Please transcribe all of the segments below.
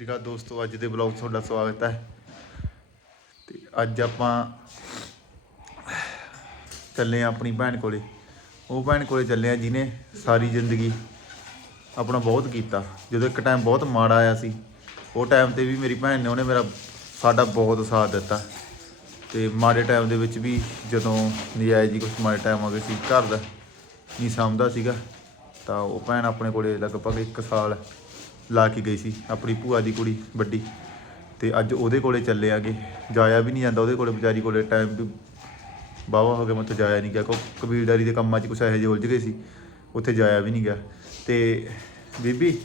ਠੀਕ ਦੋਸਤੋ, ਅੱਜ ਦੇ ਬਲੌਗ ਤੁਹਾਡਾ ਸਵਾਗਤ ਹੈ। ਤੇ ਅੱਜ ਆਪਾਂ ਚੱਲੇ ਆ ਆਪਣੀ ਭੈਣ ਕੋਲੇ। ਉਹ ਭੈਣ ਕੋਲੇ ਚੱਲੇ ਆ ਜਿਹਨੇ ਸਾਰੀ ਜ਼ਿੰਦਗੀ ਆਪਣਾ ਬਹੁਤ ਕੀਤਾ। ਜਦੋਂ ਇੱਕ ਟਾਈਮ ਬਹੁਤ ਮਾੜਾ ਆਇਆ ਸੀ, ਉਹ ਟਾਈਮ ਤੇ ਵੀ ਮੇਰੀ ਭੈਣ ਨੇ ਉਹਨੇ ਮੇਰਾ, ਸਾਡਾ ਬਹੁਤ ਸਾਥ ਦਿੱਤਾ। ਤੇ ਮਾੜੇ ਟਾਈਮ ਦੇ ਵਿੱਚ ਵੀ ਜਦੋਂ ਨਜਾਇਜ਼ ਜੀ ਕੁਝ ਮਾੜੇ ਟਾਈਮ ਆ ਗਏ ਸੀ ਘਰ ਦਾ ਨਹੀਂ ਸਮਝਦਾ ਸੀਗਾ। ਤਾਂ ਉਹ ਭੈਣ ਆਪਣੇ ਕੋਲੇ ਲਗਭਗ 1 ਸਾਲ ਲਾ ਕੇ ਗਈ ਸੀ ਆਪਣੀ ਭੂਆ ਦੀ ਕੁੜੀ ਵੱਡੀ ਤੇ ਅੱਜ ਉਹਦੇ ਕੋਲੇ ਚੱਲੇ ਆਗੇ। ਜਾਇਆ ਵੀ ਨਹੀਂ ਜਾਂਦਾ ਉਹਦੇ ਕੋਲੇ ਵਿਚਾਰੀ ਕੋਲੇ ਟਾਈਮ ਵੀ ਬਾਵਾ ਹੋ ਗਿਆ ਮੈਂ ਉੱਥੇ ਜਾਇਆ ਨਹੀਂ ਗਿਆ। ਕੋ ਕਬੀਲਦਾਰੀ ਦੇ ਕੰਮਾਂ 'ਚ ਕੁਛ ਇਹੋ ਜਿਹੇ ਉਲਝ ਗਏ ਸੀ ਉੱਥੇ ਜਾਇਆ ਵੀ ਨਹੀਂ ਗਿਆ। ਤੇ ਬੀਬੀ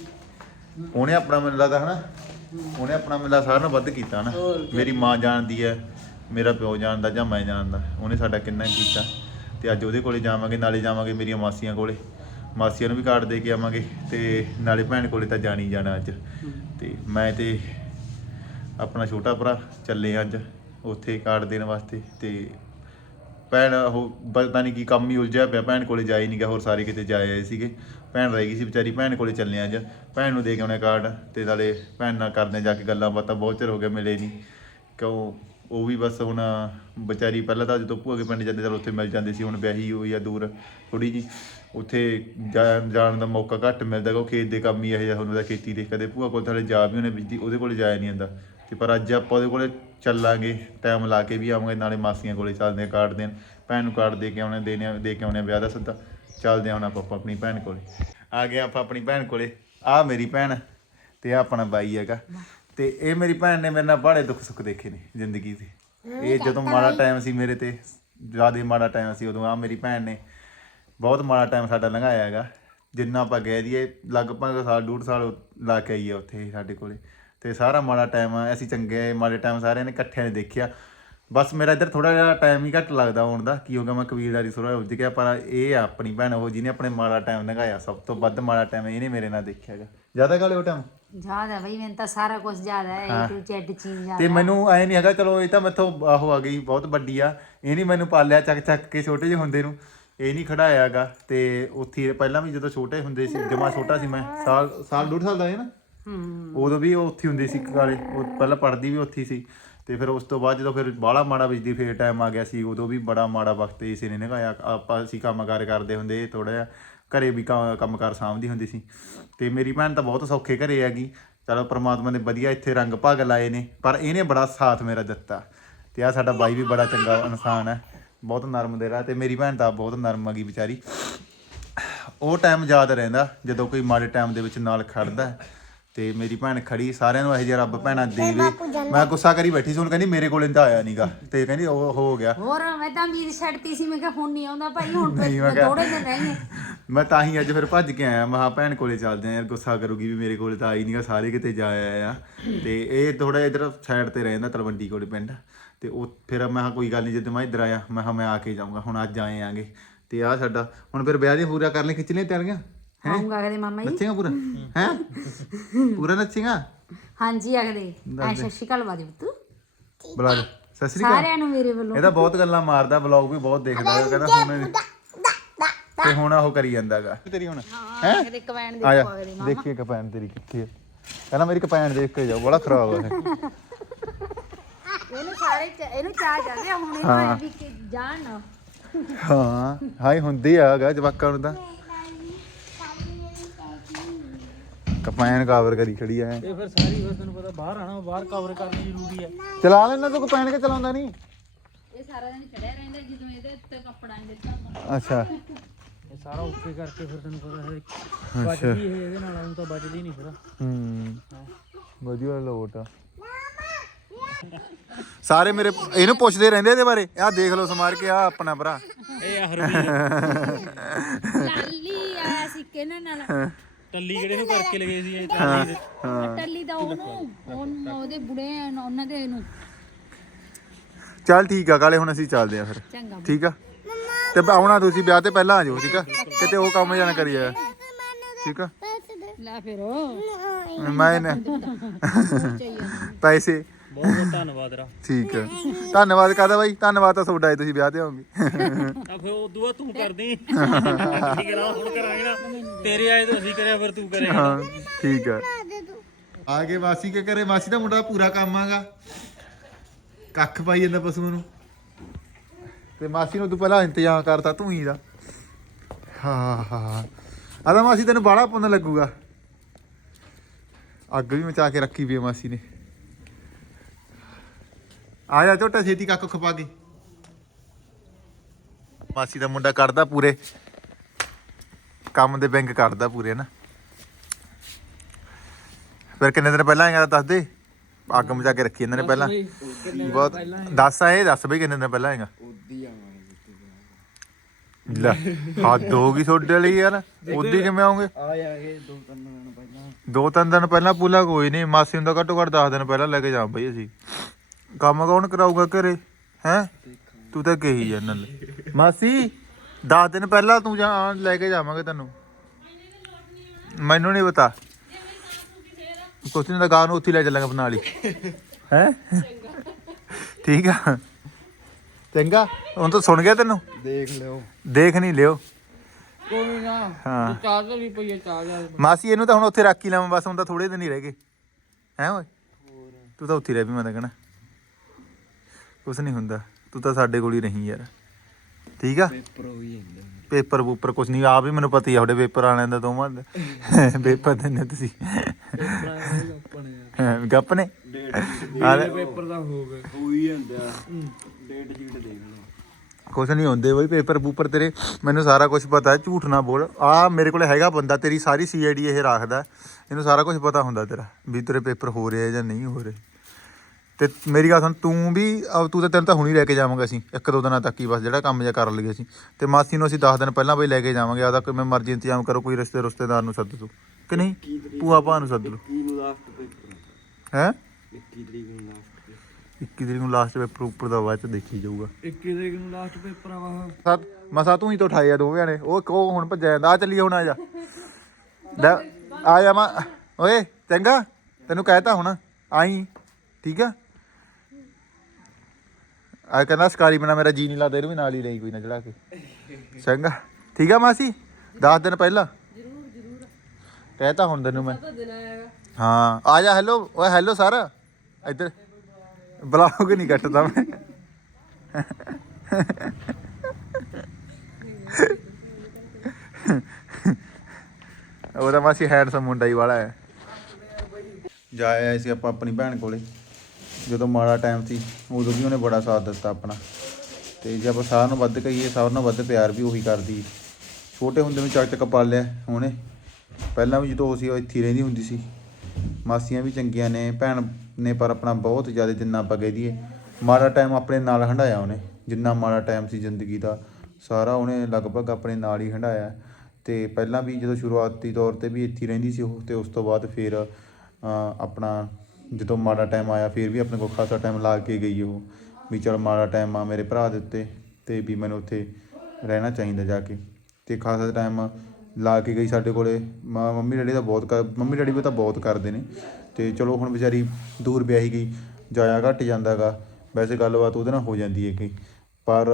ਉਹਨੇ ਆਪਣਾ ਮੈਨੂੰ ਲੱਗਦਾ ਹਨਾ ਉਹਨੇ ਆਪਣਾ ਮੈਨੂੰ ਲੱਗਦਾ ਸਾਰਿਆਂ ਨਾਲੋਂ ਵੱਧ ਕੀਤਾ ਹਨਾ। ਮੇਰੀ ਮਾਂ ਜਾਣਦੀ ਹੈ ਮੇਰਾ ਪਿਓ ਜਾਣਦਾ ਜਾਂ ਮੈਂ ਜਾਣਦਾ ਉਹਨੇ ਸਾਡਾ ਕਿੰਨਾ ਕੀਤਾ। ਤੇ ਅੱਜ ਉਹਦੇ ਕੋਲੇ ਜਾਵਾਂਗੇ ਨਾਲੇ ਜਾਵਾਂਗੇ ਮੇਰੀਆਂ ਮਾਸੀਆਂ ਕੋਲੇ। ਮਾਸੀਆਂ ਨੂੰ ਵੀ ਕਾਰਡ ਦੇ ਕੇ ਆਵਾਂਗੇ ਤੇ ਨਾਲੇ ਭੈਣ ਕੋਲੇ ਤਾਂ ਜਾਣੀ ਜਾਣਾ ਅੱਜ। ਤੇ ਮੈਂ ਤੇ ਆਪਣਾ ਛੋਟਾ ਭਰਾ ਚੱਲੇ ਅੱਜ ਉੱਥੇ ਕਾਰਡ ਦੇਣ ਵਾਸਤੇ ਤੇ ਭੈਣ ਉਹ ਪਤਾ ਨਹੀਂ ਕੀ ਕੰਮ ਹੀ ਉਲਝਿਆ ਪਿਆ ਭੈਣ ਕੋਲੇ ਜਾ ਹੀ ਨਹੀਂ ਗਿਆ ਹੋਰ ਸਾਰੇ ਕਿਤੇ ਜਾ ਆਏ ਸੀਗੇ। ਭੈਣ ਰਹਿ ਗਈ ਸੀ ਵਿਚਾਰੀ ਭੈਣ ਕੋਲੇ ਚੱਲੇ ਅੱਜ। ਭੈਣ ਨੂੰ ਦੇ ਕੇ ਆਉਣੇ ਕਾਰਡ ਤੇ ਨਾਲੇ ਭੈਣ ਨਾਲ ਕਰਦੇ ਜਾ ਕੇ ਗੱਲਾਂ ਬਾਤਾਂ ਬਹੁਤ ਚਿਰ ਹੋ ਗਿਆ ਮਿਲੇ ਨਹੀਂ ਕਿਉਂ ਉਹ ਵੀ ਬਸ ਹੁਣ ਵਿਚਾਰੀ ਪਹਿਲਾਂ ਤਾਂ ਜਦੋਂ ਭੂਆ ਕੇ ਪਿੰਡ ਜਾਂਦੇ, ਚਲ ਉੱਥੇ ਮਿਲ ਜਾਂਦੇ ਸੀ, ਹੁਣ ਵਿਆਹੀ ਹੋਈ ਆ ਦੂਰ ਥੋੜੀ ਜੀ ਉੱਥੇ ਜਾ- ਜਾਣ ਦਾ ਮੌਕਾ ਘੱਟ ਮਿਲਦਾ ਕਿ ਉਹ ਖੇਤ ਦੇ ਕੰਮ ਹੀ ਇਹੋ ਜਿਹਾ ਹੁੰਦਾ, ਖੇਤੀ ਦੇ ਕਦੇ ਭੂਆ ਕੋਲ ਥਲੇ ਜਾ ਵੀ ਉਹਨੇ ਬਿਜਲੀ, ਉਹਦੇ ਕੋਲ ਜਾਇਆ ਨਹੀਂ ਜਾਂਦਾ। ਤੇ ਪਰ ਅੱਜ ਆਪਾਂ ਉਹਦੇ ਕੋਲੇ ਚੱਲਾਂਗੇ ਟਾਈਮ ਲਾ ਕੇ ਵੀ ਆਵਾਂਗੇ, ਨਾਲੇ ਮਾਸੀਆਂ ਕੋਲੇ ਚੱਲਦੇ ਹਾਂ, ਕਾਰਡ ਦੇਣ। ਭੈਣ ਨੂੰ ਕਾਰਡ ਦੇ ਕੇ ਆਉਣੇ, ਦੇਣੇ ਆ- ਦੇ ਕੇ ਆਉਣੇ ਆ ਵਿਆਹ ਦਾ ਸੱਦਾ। ਚੱਲਦੇ ਹਾਂ ਹੁਣ ਆਪਾਂ ਆਪਾਂ ਆਪਣੀ ਭੈਣ ਕੋਲੇ। ਆ ਗਏ ਆਪਾਂ ਆਪਣੀ ਭੈਣ ਕੋਲੇ। ਆ ਮੇਰੀ ਭੈਣ ਤੇ ਆਹ ਆਪਣਾ ਬਾਈ ਹੈਗਾ। ਤੇ ਇਹ ਮੇਰੀ ਭੈਣ ਨੇ ਮੇਰੇ ਨਾਲ ਬੜੇ ਦੁੱਖ ਸੁੱਖ ਦੇਖੇ ਨੇ ਜ਼ਿੰਦਗੀ ਦੇ। ਇਹ ਜਦੋਂ ਮਾੜਾ ਟਾਈਮ ਸੀ ਮੇਰੇ ਤੇ ਜ਼ਿਆਦਾ ਮਾੜਾ ਟਾਈਮ ਸੀ ਉਦੋਂ। ਆ ਮੇਰੀ ਭੈਣ ਨੇ ਬਹੁਤ ਮਾੜਾ ਟਾਈਮ ਸਾਡਾ ਲੰਘਾਇਆ ਹੈਗਾ। ਜਿੰਨਾ ਆਪਾਂ ਗਏ ਦੀਏ ਲਗਭਗ ਸਾਲ ਡੂਢ ਸਾਲ ਲਾ ਕੇ ਆਈ ਹੈ ਉੱਥੇ ਸਾਡੇ ਕੋਲੇ। ਤੇ ਸਾਰਾ ਮਾੜਾ ਟਾਈਮ ਆ ਅਸੀਂ ਚੰਗੇ ਮਾੜੇ ਟਾਈਮ ਸਾਰਿਆਂ ਨੇ ਇਕੱਠਿਆਂ ਨੇ ਦੇਖਿਆ। ਬਸ ਮੇਰਾ ਇੱਧਰ ਥੋੜਾ ਜਿਹਾ ਟਾਈਮ ਹੀ ਘੱਟ ਲੱਗਦਾ ਆਉਣ ਦਾ। ਕੀ ਹੋ ਗਿਆ ਮੈਂ ਕਬੀਲਦਾਰੀ ਥੋੜਾ ਉਲਝ ਗਿਆ ਪਰ ਇਹ ਆ ਆਪਣੀ ਭੈਣ ਉਹ ਜਿਹਨੇ ਆਪਣੇ ਮਾੜਾ ਟਾਈਮ ਲੰਘਾਇਆ ਸਭ ਤੋਂ ਵੱਧ ਮਾੜਾ ਟਾਈਮ ਇਹਨੇ ਮੇਰੇ ਨਾਲ ਦੇਖਿਆ ਹੈਗਾ। ਜ਼ਿਆਦਾ ਗੱਲ ਉਹ ਟਾਈਮ ਯਾਦ ਹੈ ਬਈ ਮੈਨੂੰ ਤਾਂ ਸਾਰਾ ਕੁਝ ਯਾਦ ਹੈ ਏ ਟੂ ਜ਼ੈਡ ਚੀਜ਼ ਯਾਦ ਤੇ ਮੈਨੂੰ ਐ ਨਹੀਂ ਹੈਗਾ ਚਲੋ ਇਹ ਤਾਂ ਮੈਥੋਂ ਆਹੋ ਆ ਗਈ ਬਹੁਤ ਵੱਡੀ ਆ। ਇਹ ਨਹੀਂ ਮੈਨੂੰ ਪਾਲਿਆ ਚੱਕ ਚੱਕ ਕੇ ਛੋਟੇ ਜਿਹੇ ਹੁੰਦੇ ਨੂੰ। ਇਹ ਨਹੀਂ ਖੜਾਇਆਗਾ ਤੇ ਉੱਥੇ ਪਹਿਲਾਂ ਵੀ ਜਦੋਂ ਛੋਟੇ ਹੁੰਦੇ ਸੀ ਜਮਾ ਛੋਟਾ ਸੀ ਮੈਂ ਸਾਲ ਸਾਲ ਡੂਢ ਸਾਲ ਦਾ ਹੈ ਨਾ? ਹੂੰ। ਉਦੋਂ ਵੀ ਉਹ ਉੱਥੇ ਹੁੰਦੀ ਸੀ ਕਾਲੇ ਉਹ ਪਹਿਲਾਂ ਪੜਦੀ ਵੀ ਉੱਥੇ ਸੀ। ਤੇ ਫਿਰ ਉਸ ਤੋਂ ਬਾਅਦ ਜਦੋਂ ਫਿਰ ਬਾਹਲਾ ਮਾੜਾ ਵਿਜਦੀ ਫੇਰ ਟਾਈਮ ਆ ਗਿਆ ਸੀ ਉਦੋਂ ਵੀ ਬੜਾ ਮਾੜਾ ਵਕਤ ਇਸੇ ਨੇ ਨਿਭਾਇਆ ਆਪਾਂ ਅਸੀਂ ਕੰਮਕਾਰ ਕਰਦੇ ਹੁੰਦੇ ਥੋੜਾ ਜਿਹਾ। ਘਰੇ ਵੀ ਕੰਮ- ਕੰਮਕਾਰ ਸਾਂਭਦੀ ਹੁੰਦੀ ਸੀ। ਤੇ ਮੇਰੀ ਭੈਣ ਤਾਂ ਬਹੁਤ ਸੌਖੇ ਘਰੇ ਹੈਗੀ। ਚਲੋ ਪ੍ਰਮਾਤਮਾ ਨੇ ਵਧੀਆ ਇੱਥੇ ਰੰਗ ਭਾਗ ਲਾਏ ਨੇ ਪਰ ਇਹਨੇ ਬੜਾ ਸਾਥ ਮੇਰਾ ਦਿੱਤਾ। ਤੇ ਆ ਸਾਡਾ ਬਾਈ ਵੀ ਬੜਾ ਚੰਗਾ ਇਨਸਾਨ ਹੈ ਬਹੁਤ ਨਰਮ ਦਿਲ ਆ ਤੇ ਮੇਰੀ ਭੈਣ ਤਾਂ ਬਹੁਤ ਨਰਮ ਹੈਗੀ ਵਿਚਾਰੀ। ਉਹ ਟਾਈਮ ਯਾਦ ਰਹਿੰਦਾ ਜਦੋਂ ਕੋਈ ਮਾੜੇ ਟਾਈਮ ਦੇ ਵਿੱਚ ਨਾਲ ਖੜਦਾ ਹੈ। ਤੇ ਮੇਰੀ ਭੈਣ ਖੜੀ ਸਾਰਿਆਂ ਨੂੰ ਇਹੋ ਜਿਹਾ ਰੱਬ ਭੈਣਾਂ ਦੇਵੇ। ਮੈਂ ਗੁੱਸਾ ਕਰੀ ਬੈਠੀ ਸੀ ਹੁਣ ਕਹਿੰਦੀ ਮੇਰੇ ਕੋਲ ਇੰਦਾ ਆਇਆ ਨਹੀਂਗਾ ਤੇ ਕਹਿੰਦੀ ਉਹ ਹੋ ਗਿਆ। ਹੋਰ ਮੈਂ ਤਾਂ ਉਮੀਦ ਛੱਡਤੀ ਸੀ ਮੈਂ ਕਿਹਾ ਹੁਣ ਨਹੀਂ ਆਉਂਦਾ ਭਾਈ ਹੁਣ ਨਹੀਂ, ਮੈਂ ਕਿਹਾ- ਥੋੜੇ ਦਿਨ ਰਹਿ ਗਏ। ਮੈਂ ਤਾਂ ਹੀ ਅੱਜ ਫਿਰ ਭੱਜ ਕੇ ਆਇਆ ਮਹਾ ਭੈਣ ਕੋਲੇ ਚੱਲਦੇ ਆ ਯਾਰ ਗੁੱਸਾ ਕਰੂਗੀ ਵੀ ਮੇਰੇ ਕੋਲੇ ਤਾਂ ਆਈ ਨਹੀਂਗਾ ਸਾਰੇ ਕਿਤੇ ਜਾ ਆਇਆ ਆ। ਤੇ ਇਹ ਥੋੜਾ ਇਧਰ ਸਾਈਡ ਤੇ ਰਹਿੰਦਾ ਤਲਵੰਡੀ ਕੋਲੇ ਪਿੰਡ। ਤੇ ਉਹ ਫਿਰ ਮੈਂ ਕੋਈ ਗੱਲ ਨਹੀਂ ਜਦੋਂ ਮੈਂ ਇੱਧਰ ਆਇਆ ਮੈਂ ਕਿਹਾ ਮੈਂ ਆ ਕੇ ਜਾਊਂਗਾ ਹੁਣ ਅੱਜ ਆਏ ਆਂਗੇ। ਤੇ ਆ ਸਾਡਾ ਹੁਣ ਫਿਰ ਵਿਆਹ ਦੀਆਂ ਪੂਰਾ ਕਰ ਲੈ ਖਿੱਚ ਲੈ ਤਿਆਰੀਆਂ? ਆਉਂਗਾ ਕਦੇ ਮਾਮਾ ਜੀ। ਨੱਚੇਗਾ ਪੂਰਾ? ਹੈ? ਪੂਰਾ ਨੱਚੇਗਾ? ਹਾਂਜੀ ਅਗਲੇ। ਐ ਸਤਿ ਸ਼੍ਰੀ ਅਕਾਲ ਬਾਜੀ ਤੂੰ। ਬੁਲਾ ਦੇ ਸਤਿ ਸ੍ਰੀ ਅਕਾਲ। ਸਾਰਿਆਂ ਨੂੰ ਮੇਰੇ ਵੱਲੋਂ। ਇਹ ਤਾਂ ਬਹੁਤ ਗੱਲਾਂ ਮਾਰਦਾ ਵਲੌਗ ਵੀ ਬਹੁਤ ਦੇਖਦਾ ਹੈ ਕਹਿੰਦਾ ਹੁਣ ਤੇ ਹੁਣ ਉਹ ਕਰੀ ਜਾਂਦਾਗਾ। ਤੇਰੀ ਹੁਣ? ਹਾਂ ਕਦੇ ਕਮੈਂਟ ਆ ਦੇ ਜਾ ਦੇਖੀਏ ਕਪੈਣ ਤੇਰੀ ਕਿੱਥੇ ਹੈ ਕਹਿੰਦਾ ਮੇਰੀ ਕਪੈਣ ਦੇਖ ਕੇ ਜਾਓ ਬੜਾ ਖਰਾਬ ਹੈ ਇਹਨੂੰ। ਸਾਰੇ ਚ- ਇਹਨੂੰ ਚਾਹ ਜਾਂਦੇ ਹੁਣ ਇਹ ਵੀ ਕਿ ਜਾਣ ਨਾ। ਹਾਂ ਹਾਈ ਹੁੰਦੀ ਆਗਾ ਜਵਾਕਾਂ ਨੂੰ ਤਾਂ। ਕਪੈਣ ਕਾਵਰ ਕਰੀ ਖੜੀ ਐ ਇਹ ਫਿਰ ਸਾਰੀ ਫਿਰ ਤੈਨੂੰ ਪਤਾ ਬਾਹਰ ਆਣਾ ਬਾਹਰ ਕਵਰ ਕਰਨੀ ਜ਼ਰੂਰੀ ਹੈ ਚਲਾ ਲੈਣਾ ਤੂੰ ਕਪੈਣ ਕੇ ਚਲਾਉਂਦਾ ਨਹੀਂ? ਇਹ ਸਾਰਾ ਦਿਨ ਚੜਿਆ ਰਹਿੰਦਾ ਜਦੋਂ ਇਹਦੇ ਉੱਤੇ ਕੱਪੜਾ ਨਹੀਂ ਦਿੱਤਾ। ਅੱਛਾ। ਇਹ ਸਾਰਾ ਉੱਤੇ ਕਰਕੇ ਫਿਰ ਤੈਨੂੰ ਪਤਾ ਹੈ ਬਚਦੀ ਇਹ ਇਹਦੇ ਨਾਲ ਆਉਂ ਤਾਂ ਬਚਦੀ ਨਹੀਂ ਫਿਰ। ਹੂੰ। ਵਧੀਆ ਲੋਟ ਆ। ਸਾਰੇ ਮੇਰੇ ਇਹਨੂੰ ਪੁੱਛਦੇ ਰਹਿੰਦੇ ਇਹਦੇ ਬਾਰੇ। ਆਹ ਦੇਖ ਲਓ ਸਮਾਰ ਕੇ ਆ ਆਪਣਾ ਭਰਾ। ਇਹ ਆ। ਲਾਲੀ ਆਇਆ ਸੀ ਕਿਹਨਾਂ ਨਾਲ। ਟੱਲੀ ਕਿਹੜੇ ਨੂੰ ਕਰਕੇ ਲਗੇ ਸੀ ਇਹ ਟੱਲੀ ਦੇ ਟੱਲੀ ਦਾ ਉਹਨੂੰ ਉਹਨ- ਉਹਦੇ ਬੁੜੇ ਉਹਨਾਂ ਦੇ ਨੂੰ ਚੱਲ ਠੀਕ ਆ ਕਾਲੇ ਹੁਣ ਅਸੀਂ ਚੱਲਦੇ ਆ ਫਿਰ। ਚੰਗਾ। ਠੀਕ ਆ? ਤੇ ਆਉਣਾ ਤੁਸੀਂ ਵਿਆਹ ਤੇ ਪਹਿਲਾਂ ਆ ਜਾਓ ਠੀਕ ਆ? ਕਿਤੇ ਉਹ ਕੰਮ ਜਾਣਾ ਕਰੀ ਜਾਇਆ ਠੀਕ ਆ? ਲੈ ਫਿਰ ਉਹ। ਮੈਂ ਨਾ ਪੈਸੇ। ਬਹੁਤ ਬਹੁਤ ਧੰਨਵਾਦ ਰਾ। ਠੀਕ ਆ। ਧੰਨਵਾਦ ਕਾਦਾ ਬਾਈ? ਧੰਨਵਾਦ ਤਾਂ ਤੁਹਾਡਾ ਹੈ ਤੁਸੀਂ ਵਿਆਹ ਤੇ ਆਉਂਗੇ ਆ ਫਿਰ ਉਦੋਂ ਬਾਅਦ ਤੂੰ ਕਰਦੀ। ਠੀਕ ਹੈ ਨਾ ਹੁਣ ਕਰਾਂਗੇ ਨਾ। ਤੇਰੇ ਆਏ ਤਾਂ ਅਸੀਂ ਕਰਿਆ ਫਿਰ ਤੂੰ ਕਰੇਗਾ ਹਾਂ ਠੀਕ ਆ। ਆ ਕੇ ਮਾਸੀ ਕੇ ਘਰੇ। ਮਾਸੀ ਦਾ ਮੁੰਡਾ ਪੂਰਾ ਕੰਮ ਆਗਾ। ਕੱਖ ਪਾਈ ਜਾਂਦਾ ਪਸ਼ੂਆਂ ਨੂੰ। ਤੇ ਮਾਸੀ ਨੂੰ ਤੂੰ ਪਹਿਲਾਂ ਇੰਤਜ਼ਾਮ ਕਰਤਾ ਤੂੰ ਹੀ ਦਾ। ਹਾਂ ਹਾਂ ਆਦਾ ਮਾਸੀ ਤੈਨੂੰ ਬਾੜਾ ਪੁੰਨ ਲੱਗੂਗਾ। ਅੱਗ ਵੀ ਮਚਾ ਕੇ ਰੱਖੀ ਵੀ ਮਾਸੀ ਨੇ। ਆ ਜਾ ਝੋਟਾ ਛੇਤੀ ਕੱਖ ਖਪਾ ਕੇ। ਮਾਸੀ ਦਾ ਮੁੰਡਾ ਕੱਢਦਾ ਪੂਰੇ। ਕੰਮ ਦੇ ਬੈਂਕ ਕੱਢਦਾ ਪੂਰੇ ਨਾ ਫਿਰ ਕਿੰਨੇ ਦਿਨ ਪਹਿਲਾਂ ਆਏਗਾ ਦੱਸ ਦੇ। ਅੱਗ ਮਚਾ ਕੇ ਰੱਖੀ ਇਹਨਾਂ ਨੇ ਪਹਿਲਾਂ। ਬਹੁਤ ਦੱਸ ਆਏ ਦੱਸ ਬਈ ਕਿੰਨੇ ਦਿਨ ਪਹਿਲਾਂ ਆਏਗਾ। ਲੈ ਹੱਦ ਹੋ ਗਈ ਤੁਹਾਡੇ ਵਾਲੀ ਯਾਰ। ਉਦੀ ਕਿਵੇਂ ਆਉਂਗੇ? ਆ ਜਾਗੇ ਦੋ ਤਿੰਨ ਦਿਨ ਪਹਿਲਾਂ। ਦੋ ਤਿੰਨ ਦਿਨ ਪਹਿਲਾਂ ਪੂਲਾ ਕੋਈ ਨਹੀਂ ਮਾਸੀ ਤਾਂ ਘੱਟੋ ਘੱਟ 10 ਦਿਨ ਪਹਿਲਾਂ ਲੈ ਕੇ ਜਾ ਬਈ ਅਸੀਂ। ਕੰਮ ਕੌਣ ਕਰਾਊਗਾ ਘਰੇ ਹੈ? ਤੂੰ ਤਾਂ ਕਹੀ ਜਾਂਦਾ। ਮਾਸੀ 10 ਦਿਨ ਪਹਿਲਾਂ ਤੂੰ ਜਾ ਲੈ ਕੇ ਜਾਵਾਂਗੇ ਤੈਨੂੰ। ਮੈਨੂੰ ਨਹੀਂ ਪਤਾ। ਕੁਛ ਨਹੀਂ ਤਾਂ ਗਾਂ ਨੂੰ ਉੱਥੇ ਲੈ ਚੱਲਾਂਗੇ ਬਣਾ ਲਈ ਹੈ? ਠੀਕ ਆ? ਚੰਗਾ? ਹੁਣ ਤਾਂ ਸੁਣ ਗਿਆ ਤੈਨੂੰ? ਦੇਖ ਲਿਓ। ਦੇਖ ਨਹੀਂ ਲਿਓ। ਕੋਈ ਨਾ ਹਾਂ। ਚਾਰ ਵੀ ਪਈਏ ਚਾਰ ਜਾ ਮਾਸੀ ਇਹਨੂੰ ਤਾਂ ਹੁਣ ਉੱਥੇ ਰੱਖ ਹੀ ਲਵਾਂ ਬਸ ਹੁਣ ਤਾਂ ਥੋੜੇ ਦਿਨ ਹੀ ਰਹਿ ਗਏ। ਹੈ ਓਏ? ਤੂੰ ਤਾਂ ਉੱਥੇ ਹੀ ਰਹਿ ਵੀ ਮੈਂ ਤਾਂ ਕਹਣਾ। ਕੁਛ ਨਹੀਂ ਹੁੰਦਾ। ਤੂੰ ਤਾਂ ਸਾਡੇ ਕੋਲ ਹੀ ਰਹੀਂ ਯਾਰ। ਠੀਕ ਆ? ਪੇਪਰ ਹੋਈ ਜਾਂਦਾ ਪੇਪਰ ਪੂਪਰ ਕੁਛ ਨਹੀਂ ਆਪ ਹੀ ਮੈਨੂੰ ਪਤਾ ਹੀ ਆ ਤੁਹਾਡੇ ਪੇਪਰ ਆਣੇ ਦਾ ਦੋਵਾਂ ਦਾ। ਪੇਪਰ ਦਿੰਦੇ ਤੁਸੀਂ। ਹਾਂ, ਗੱਪ ਨੇ? ਡੇਟ ਪੇਪਰ ਦਾ ਹੋ ਗਿਆ। ਹੋਈ ਜਾਂਦਾ। ਡੇਟ ਸ਼ੀਟ ਦੇਖ ਲਓ। ਕੁਛ ਨਹੀਂ ਹੁੰਦੇ ਬਈ ਪੇਪਰ ਪੂਪਰ ਤੇਰੇ। ਮੈਨੂੰ ਸਾਰਾ ਕੁਝ ਪਤਾ ਹੈ ਝੂਠ ਨਾ ਬੋਲ। ਆ ਮੇਰੇ ਕੋਲ ਹੈਗਾ ਬੰਦਾ ਤੇਰੀ ਸਾਰੀ ਸੀਆਈਡੀ ਇਹ ਰੱਖਦਾ। ਇਹਨੂੰ ਸਾਰਾ ਕੁਝ ਪਤਾ ਹੁੰਦਾ ਤੇਰਾ ਵੀ ਤੇਰੇ ਪੇਪਰ ਹੋ ਰਹੇ ਆ ਜਾਂ ਨਹੀਂ ਹੋ ਰਹੇ। ਤੇ ਮੇਰੀ ਗੱਲ ਸੁਣ ਤੂੰ ਵੀ ਅਹ ਤੂੰ ਤਾਂ ਤੈਨੂੰ ਤਾਂ ਹੁਣੀ ਲੈ ਕੇ ਜਾਵਾਂਗੇ ਅਸੀਂ ਇੱਕ ਦੋ ਦਿਨਾਂ ਤੱਕ ਹੀ ਬਸ ਜਿਹੜਾ ਕੰਮ ਜਿਹਾ ਕਰ ਲਈਏ ਅਸੀਂ। ਤੇ ਮਾਸੀ ਨੂੰ ਅਸੀਂ 10 ਦਿਨ ਪਹਿਲਾਂ ਬਈ ਲੈ ਕੇ ਜਾਵਾਂਗੇ ਆਦਾ ਕੋਈ ਮੈਂ ਮਰਜ਼ੀ ਇੰਤਜ਼ਾਮ ਕਰੋ ਕੋਈ ਰਿਸ਼ਤੇ ਰਿਸ਼ਤੇਦਾਰ ਨੂੰ ਸੱਦ ਤੂੰ। ਕਿ ਨਹੀਂ? ਭੂਆ ਭਾ ਨੂੰ ਸੱਦ ਲਓ। ਹੈ? 21 ਤਰੀਕ ਨੂੰ ਲਾਸਟ 21 ਤਰੀਕ ਨੂੰ ਲਾਸਟ ਪੇਪਰ ਉੱਪਰ ਦਾ ਬਾਅਦ ਚ ਦੇਖੀ ਜਾਊਗਾ। 21 ਤਰੀਕ ਨੂੰ ਲਾਸਟ ਪੇਪਰ ਆ ਵਾ ਸਤ ਮਸਾ ਤੂੰ ਹੀ ਤੋਂ ਉਠਾਇਆ ਦੋਵੇਂ ਨੇ ਉਹ ਕੋ ਹੁਣ ਭੱਜਿਆ ਜਾਂਦਾ। ਆ ਚੱਲੀਏ ਹੁਣ ਆ ਜਾ। ਲੈ, ਆ ਜਾ ਮਾ। ਓਏ ਚੰਗਾ। ਤੈਨੂੰ ਕਹਿਤਾ ਹੁਣ। ਆਈ। ਠੀਕ ਆ? ਆ ਕਹਿੰਦਾ ਸਕਾਰੀ ਬਣਾ ਮੇਰਾ ਜੀ ਨਹੀਂ ਲੱਗਦਾ ਇਹਨੂੰ ਵੀ ਨਾਲ ਹੀ ਲਈ ਕੋਈ ਨਾ ਚੜਾ ਕੇ। ਚੰਗਾ। ਠੀਕ ਆ ਮਾਸੀ? 10 ਦਿਨ ਪਹਿਲਾਂ? ਜਰੂਰ ਜਰੂਰ। ਕਹਿਤਾ ਹੁਣ ਤੈਨੂੰ ਮੈਂ। ਦਿਨ ਹਾਂ ਆ ਜਾ ਹੈਲੋ ਓਏ ਹੈਲੋ ਸਰ। ਇੱਧਰ। ਬੁਲਾਓਗ ਨਹੀਂ ਕੱਟਦਾ ਮੈਂ। ਉਹਦਾ ਮਾਸੀ ਹੈਂਡਸਮ ਮੁੰਡਾ ਹੀ ਵਾਲਾ ਹੈ। ਜਾਇਆ ਸੀ ਆਪਾਂ ਆਪਣੀ ਭੈਣ ਕੋਲੇ। ਜਦੋਂ ਮਾੜਾ ਟਾਈਮ ਸੀ, ਉਦੋਂ ਵੀ ਉਹਨੇ ਬੜਾ ਸਾਥ ਦਿੱਤਾ ਆਪਣਾ। ਤੇ ਜੇ ਆਪਾਂ ਸਾਰਿਆਂ ਨੂੰ ਵੱਧ ਕਹੀਏ, ਸਾਰਿਆਂ ਨੂੰ ਵੱਧ ਪਿਆਰ ਵੀ ਉਹੀ ਕਰਦੀ ਛੋਟੇ ਹੁੰਦੇ ਨੂੰ ਚੱਕ ਚੱਕ ਪਾਲਿਆ ਉਹਨੇ। ਪਹਿਲਾਂ ਵੀ ਜਦੋਂ ਉਹ ਸੀ ਉਹ ਇੱਥੇ ਰਹਿੰਦੀ ਹੁੰਦੀ ਸੀ, ਮਾਸੀਆਂ ਵੀ ਚੰਗੀਆਂ ਨੇ, ਭੈਣ ਨੇ, ਪਰ ਆਪਣਾ ਬਹੁਤ ਜ਼ਿਆਦਾ ਜਿੰਨਾ ਆਪਾਂ ਕਹਿ ਦਈਏ, ਮਾੜਾ ਟਾਈਮ ਆਪਣੇ ਨਾਲ ਹੰਡਾਇਆ ਉਹਨੇ। ਜਿੰਨਾ ਮਾੜਾ ਟਾਈਮ ਸੀ ਜ਼ਿੰਦਗੀ ਦਾ, ਸਾਰਾ ਉਹਨੇ ਲਗਭਗ ਆਪਣੇ ਨਾਲ ਹੀ ਹੰਡਾਇਆ ਤੇ ਪਹਿਲਾਂ ਵੀ ਜਦੋਂ ਸ਼ੁਰੂਆਤੀ ਤੌਰ ਤੇ ਵੀ ਇੱਥੇ ਰਹਿੰਦੀ ਸੀ ਉਹ, ਤੇ ਉਸ ਤੋਂ ਬਾਅਦ ਫਿਰ ਆਪਣਾ ਜਦੋਂ ਮਾੜਾ ਟਾਈਮ ਆਇਆ, ਫਿਰ ਵੀ ਆਪਣੇ ਕੋਲ ਖਾਸਾ ਟਾਈਮ ਲਾ ਕੇ ਗਈ ਉਹ। ਵੀ ਚਲ ਮਾੜਾ ਟਾਈਮ ਆ ਮੇਰੇ ਭਰਾ ਦੇ ਉੱਤੇ ਤੇ ਵੀ ਮੈਨੂੰ ਉੱਥੇ ਰਹਿਣਾ ਚਾਹੀਦਾ ਜਾ ਕੇ। ਤੇ ਖਾਸਾ ਟਾਈਮ ਲਾ ਕੇ ਗਈ ਸਾਡੇ ਕੋਲੇ। ਮਾਂ, ਮੰਮੀ ਡੈਡੀ ਦਾ ਬਹੁਤ ਕਰ, ਮੰਮੀ ਡੈਡੀ ਵੀ ਤਾਂ ਬਹੁਤ ਕਰਦੇ ਨੇ। ਤੇ ਚਲੋ ਹੁਣ ਵਿਚਾਰੀ ਦੂਰ ਵਿਆਹੀ ਗਈ, ਜਾਇਆ ਘੱਟ ਜਾਂਦਾਗਾ। ਵੈਸੇ ਗੱਲਬਾਤ ਉਹਦੇ ਨਾਲ ਹੋ ਜਾਂਦੀ ਹੈ ਕਿ। ਪਰ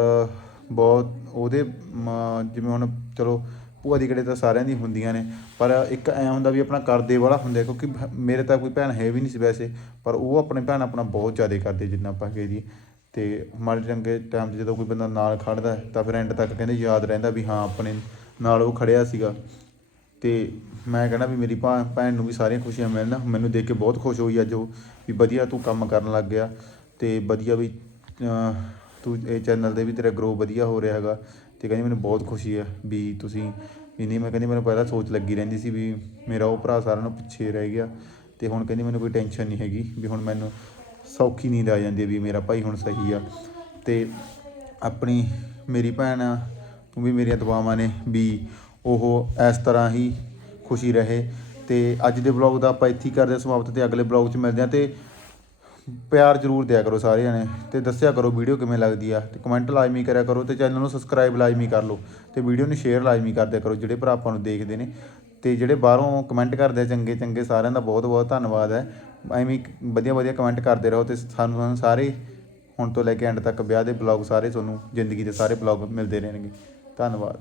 ਬਹੁਤ, ਉਹਦੇ, ਮ- ਜਿਵੇਂ ਹੁਣ ਚਲੋ ਭੂਆ ਦੀ ਕਿਹੜੇ ਤਾਂ ਸਾਰਿਆਂ ਦੀ ਹੁੰਦੀਆਂ ਨੇ, ਪਰ ਇੱਕ ਐ ਹੁੰਦਾ ਵੀ ਆਪਣਾ ਕਰਦੇ ਵਾਲਾ ਹੁੰਦਾ ਕਿਉਂਕਿ ਮੇਰੇ ਤਾਂ ਕੋਈ ਭੈਣ ਹੈ ਵੀ ਨਹੀਂ ਸੀ ਵੈਸੇ, ਪਰ ਉਹ ਆਪਣੇ ਭੈਣ ਆਪਣਾ ਬਹੁਤ ਜ਼ਿਆਦਾ ਕਰਦੇ ਜਿੰਨਾ ਆਪਾਂ ਕਹਿ ਦਈਏ ਤੇ ਮਾੜੇ ਚੰਗੇ ਟਾਈਮ 'ਚ ਜਦੋਂ ਕੋਈ ਬੰਦਾ ਨਾਲ ਖੜਦਾ ਤਾਂ ਫਿਰ ਐਂਡ ਤੱਕ ਕਹਿੰਦੇ ਯਾਦ ਰਹਿੰਦਾ ਵੀ ਹਾਂ, ਆਪਣੇ ਨਾਲ ਉਹ ਖੜਿਆ ਸੀਗਾ। ਤੇ ਮੈਂ ਕਹਿੰਦਾ ਵੀ ਮੇਰੀ ਭਾ- ਭੈਣ ਨੂੰ ਵੀ ਸਾਰੀਆਂ ਖੁਸ਼ੀਆਂ ਮਿਲਣ, ਮੈਨੂੰ ਦੇਖ ਕੇ ਬਹੁਤ ਖੁਸ਼ ਹੋਈ ਅੱਜ ਉਹ, ਵੀ ਵਧੀਆ ਤੂੰ ਕੰਮ ਕਰਨ ਲੱਗ ਗਿਆ, ਤੇ ਵਧੀਆ ਵੀ ਤੂੰ ਇਹ ਚੈਨਲ ਤੇ ਵੀ ਤੇਰਾ ਗਰੋ ਵਧੀਆ ਹੋ ਰਿਹਾ ਹੈਗਾ ਤੇ ਕਹਿੰਦੀ ਮੈਨੂੰ ਬਹੁਤ ਖੁਸ਼ੀ ਹੈ ਵੀ ਤੁਸੀਂ ਵੀ ਨਹੀਂ ਮੈਂ ਕਹਿੰਦੀ ਮੈਨੂੰ ਪਹਿਲਾਂ ਸੋਚ ਲੱਗੀ ਰਹਿੰਦੀ ਸੀ ਵੀ ਮੇਰਾ ਉਹ ਭਰਾ ਸਾਰਿਆਂ ਨੂੰ ਪਿੱਛੇ ਰਹਿ ਗਿਆ ਤੇ ਹੁਣ ਕਹਿੰਦੀ ਮੈਨੂੰ ਕੋਈ ਟੈਨਸ਼ਨ ਨਹੀਂ ਹੈਗੀ ਵੀ ਹੁਣ ਮੈਨੂੰ ਸੌਖੀ ਨੀਂਦ ਆ ਜਾਂਦੀ ਵੀ ਮੇਰਾ ਭਾਈ ਹੁਣ ਸਹੀ ਆ। ਤੇ ਆਪਣੀ ਮੇਰੀ ਭੈਣ ਆ, ਤੂੰ ਵੀ ਮੇਰੀਆਂ ਦੁਆਵਾਂ ਨੇ ਵੀ ਉਹ ਇਸ ਤਰ੍ਹਾਂ ਹੀ ਖੁਸ਼ੀ ਰਹੇ ਤੇ ਅੱਜ ਦੇ ਵਲੌਗ ਦਾ ਆਪਾਂ ਇੱਥੇ ਹੀ ਕਰਦੇ ਹਾਂ ਸਮਾਪਤ ਤੇ ਅਗਲੇ ਵਲੌਗ 'ਚ ਮਿਲਦੇ ਹਾਂ ਤੇ ਪਿਆਰ ਜ਼ਰੂਰ ਦਿਆ ਕਰੋ ਸਾਰਿਆਂ ਨੇ ਤੇ ਦੱਸਿਆ ਕਰੋ ਵੀਡੀਓ ਕਿਵੇਂ ਲੱਗਦੀ ਆ ਤੇ ਕਮੈਂਟ ਲਾਜ਼ਮੀ ਕਰਿਆ ਕਰੋ ਤੇ ਚੈਨਲ ਨੂੰ ਸਬਸਕ੍ਰਾਈਬ ਲਾਜ਼ਮੀ ਕਰ ਲਓ ਤੇ ਵੀਡੀਓ ਨੂੰ ਸ਼ੇਅਰ ਲਾਜ਼ਮੀ ਕਰ ਦਿਆ ਕਰੋ, ਜਿਹੜੇ ਭਰਾ ਆਪਾਂ ਨੂੰ ਦੇਖਦੇ ਨੇ ਤੇ ਜਿਹੜੇ ਬਾਹਰੋਂ ਕਮੈਂਟ ਕਰਦੇ ਆ ਚੰਗੇ ਚੰਗੇ ਸਾਰਿਆਂ ਦਾ ਬਹੁਤ ਬਹੁਤ ਧੰਨਵਾਦ ਹੈ। ਐਵੇਂ ਵਧੀਆ ਵਧੀਆ ਕਮੈਂਟ ਕਰਦੇ ਰਹੋ ਤੇ ਸਾਨੂੰ ਸਾਨੂੰ ਸਾਰੇ ਹੁਣ ਤੋਂ ਲੈ ਕੇ ਐਂਡ ਤੱਕ ਵਿਆਹ ਦੇ ਬਲੌਗ ਸਾਰੇ ਤੁਹਾਨੂੰ ਜ਼ਿੰਦਗੀ ਦੇ ਸਾਰੇ ਬਲੌਗ ਮਿਲਦੇ ਰਹਿਣਗੇ। ਧੰਨਵਾਦ।